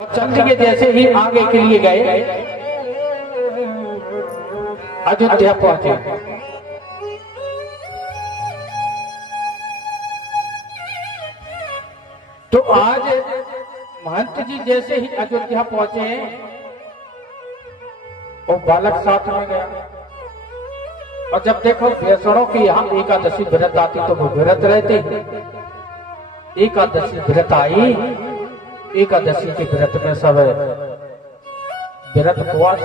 चंद्र के जैसे ही आगे के लिए गए, अयोध्या पहुंचे। तो आज महंत जी जैसे ही अयोध्या पहुंचे और बालक साथ में गया। और जब देखो वैष्णव की यहाँ एकादशी व्रत आती तो वो व्रत रहते। एकादशी व्रत आई, एकादशी के व्रत में सब व्रत उपवास,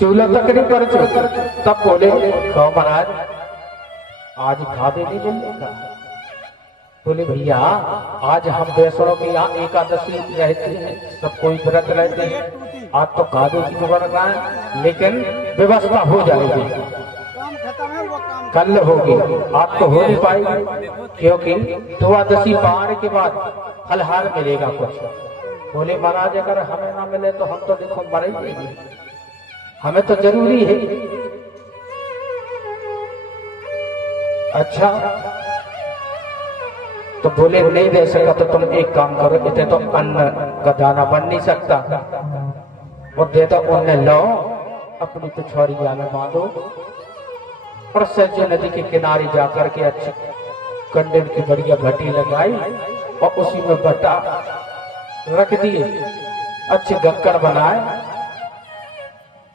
चूल्हा तकड़ी पर तब बोले कहो महाराज आज खादे नहीं मिलेगा। बोले भैया आज हम वैष्णव के यहाँ एकादशी रहते हैं, सब कोई व्रत रहते हैं, आज तो खादे की खबर रहा है, लेकिन व्यवस्था हो जाएगी, कल होगी, आज तो हो नहीं पाएगी, क्योंकि द्वादशी पार के बाद फलहार मिलेगा कुछ। बोले महाराज अगर हमें ना मिले तो हम तो देखो मरेंगे, हमें तो जरूरी है। अच्छा तो बोले नहीं दे सका तो तुम एक काम करो, इतने तो अन्न का दाना बन नहीं सकता, और दे दो उन्हें लो अपनी पिछौरिया में बांधो और सरजू नदी के किनारे जाकर के अच्छी कंडे की बढ़िया भट्टी लगाई और उसी में बट्टा रख दिए, अच्छे गक्कड़ बनाए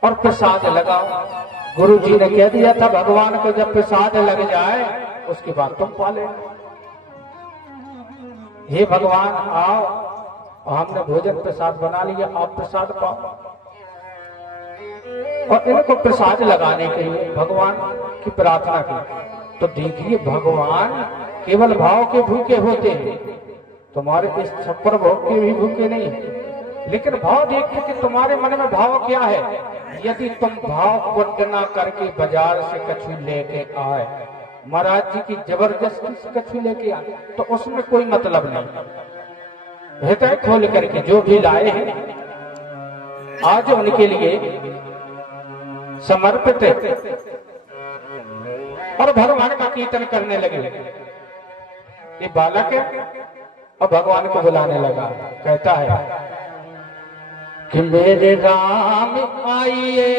और प्रसाद लगाओ। गुरु जी ने कह दिया था भगवान को जब प्रसाद लग जाए उसके बाद तुम पाले। हे भगवान आओ, और हमने भोजन प्रसाद बना लिया, आप प्रसाद पाओ। और इनको प्रसाद लगाने के लिए भगवान की प्रार्थना की। तो देखिए भगवान केवल भाव के भूखे होते हैं, तुम्हारे इस छप्पर भोग के भी भूखे नहीं, लेकिन भाव देखते कि तुम्हारे मन में भाव क्या है। यदि तुम भाव कुंड ना करके बाजार से कछु लेके आए, महाराज जी की जबरदस्ती से कछु लेके आए, तो उसमें कोई मतलब नहीं। हृदय खोल करके जो भी लाए हैं आज उनके लिए समर्पित है। और भगवान का कीर्तन करने लगे। ये बालक है और भगवान को बुलाने लगा, कहता है कि मेरे राम आइए,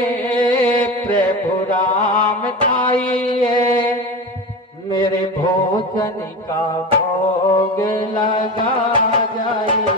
प्रभु राम आइए, मेरे भोजन का भोग लगा जाइए।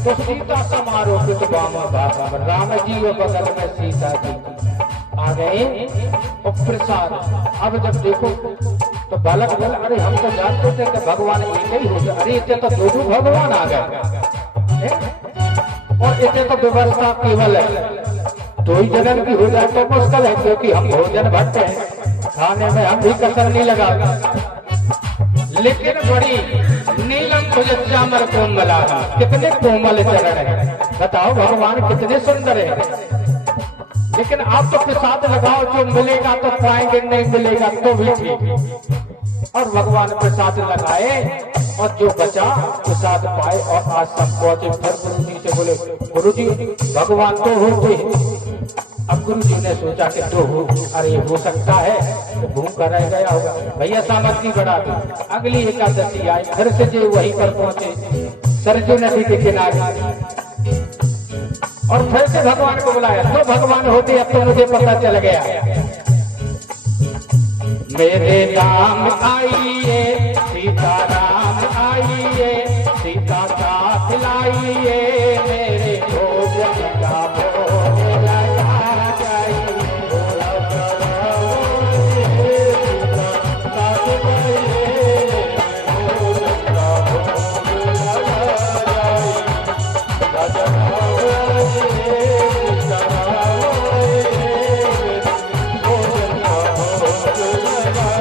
तो सीता समारोह के राम जी और बगल में सीता जी आ गए और प्रसाद। अब जब देखो तो बालक बोला अरे हम तो जानते थे कि भगवान एक ही हो जाए, अरे इतने तो दो भगवान आ गए, और इतने तो व्यवस्था केवल है दो ही जगह की हो जाए तो मुश्किल है, क्योंकि हम भोजन भट्ट हैं, खाने में हम भी कसर नहीं लगा। लेकिन बड़ी नीलम श्यामल कोमला, कितने कोमल चरण है, बताओ भगवान कितने सुंदर है। लेकिन आप तो प्रसाद लगाओ, जो मिलेगा तो पाएंगे, नहीं मिलेगा तो भी ठीक। और भगवान प्रसाद लगाए और जो बचा प्रसाद पाए और आज सब पहुंचे। फिर गुरु जी से बोले गुरु जी भगवान तो होते। अब गुरु जी ने सोचा कि तो हो, अरे हो सकता है तो भूख कर रह गया होगा, भैया सामग्री बढ़ा दी। अगली एकादशी आई, फिर से जो वहीं पर पहुंचे सरजू नदी के किनारे, और फिर से भगवान को बुलाया। तो भगवान होते अब तो मुझे पता चल गया। मेरे राम आइए, सीता राम आइए, सीता साथ लाइए, मेरे भोजन का भोग लगा जाइए। भोजन का भोग लगा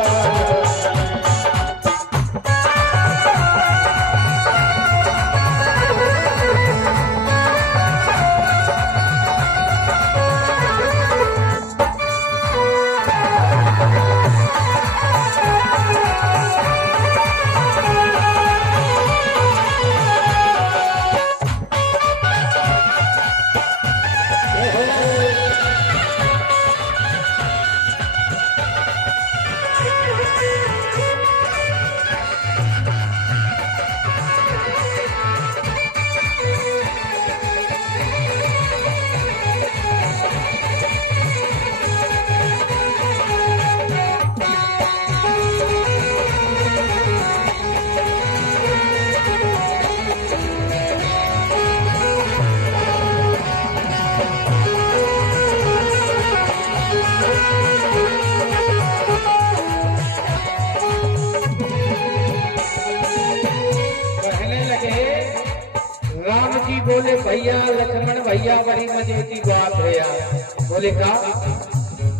बोले भैया लक्ष्मण भैया बड़ी मजे की बात है यार। बोले का?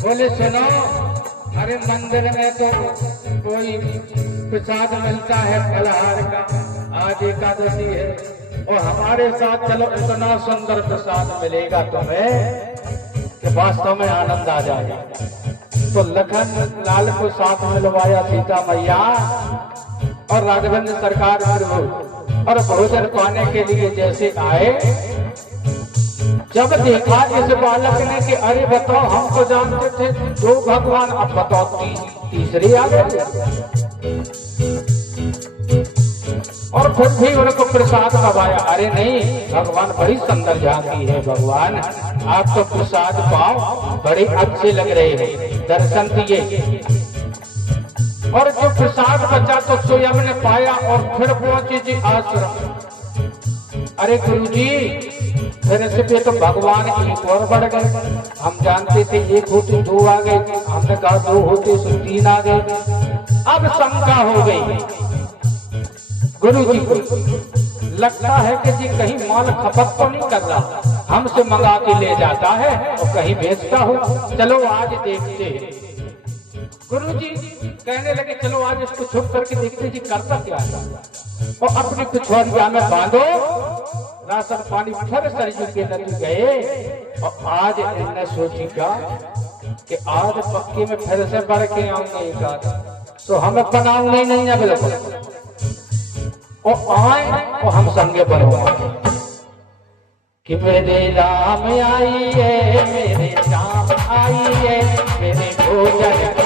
बोले सुनो, अरे मंदिर में तो कोई प्रसाद मिलता है फलहार का, आज एकादशी है और हमारे साथ चलो, इतना सुंदर प्रसाद मिलेगा तुम्हें कि वास्तव में आनंद आ जाएगा। तो लखन लाल को साथ मिलवाया सीता मैया और राघवेंद्र सरकार प्रभु, और भोजन पाने के लिए जैसे आए, जब देखा इस बालक ने कि अरे बताओ, हम तो जानते थे दो भगवान, अब बताओ तीसरे आ गए। और खुद भी उनको प्रसाद खवाया। अरे नहीं भगवान, बड़ी सुंदर झांकी है भगवान, आप तो प्रसाद पाओ, बड़े अच्छे लग रहे हैं, दर्शन दिए। और जो प्रसाद बचा तो स्वयं ने पाया और फिर पहुंचे जी आश्रम। अरे गुरुजी, फिर से तो भगवान एक और बढ़ गए। हम जानते थे एक होते दो आ गए, हमने कहा दो होते सो तीन आ गए। अब शंका हो गई गुरुजी को, लगता है कि जी कहीं माल खपत तो नहीं कर रहा, हमसे मंगा के ले जाता है और कहीं बेचता हो, चलो आज देखते हैं। गुरुजी कहने लगे चलो आज इसको छुप करके देखते जी करता क्या है। और अपनी पिछवाड़िया में बांधो, राशन पानी फिर सरजू के नदी गए। और आज इन्होंने सोची का कि आज पक्के में फिर से बढ़ के आऊंगे एक आध, तो हमें बनाऊंगे नहीं है बिल्कुल, और आए और हम संगे बनवाए कि मेरे राम आई है, मेरे राम आई है, मेरे भोजन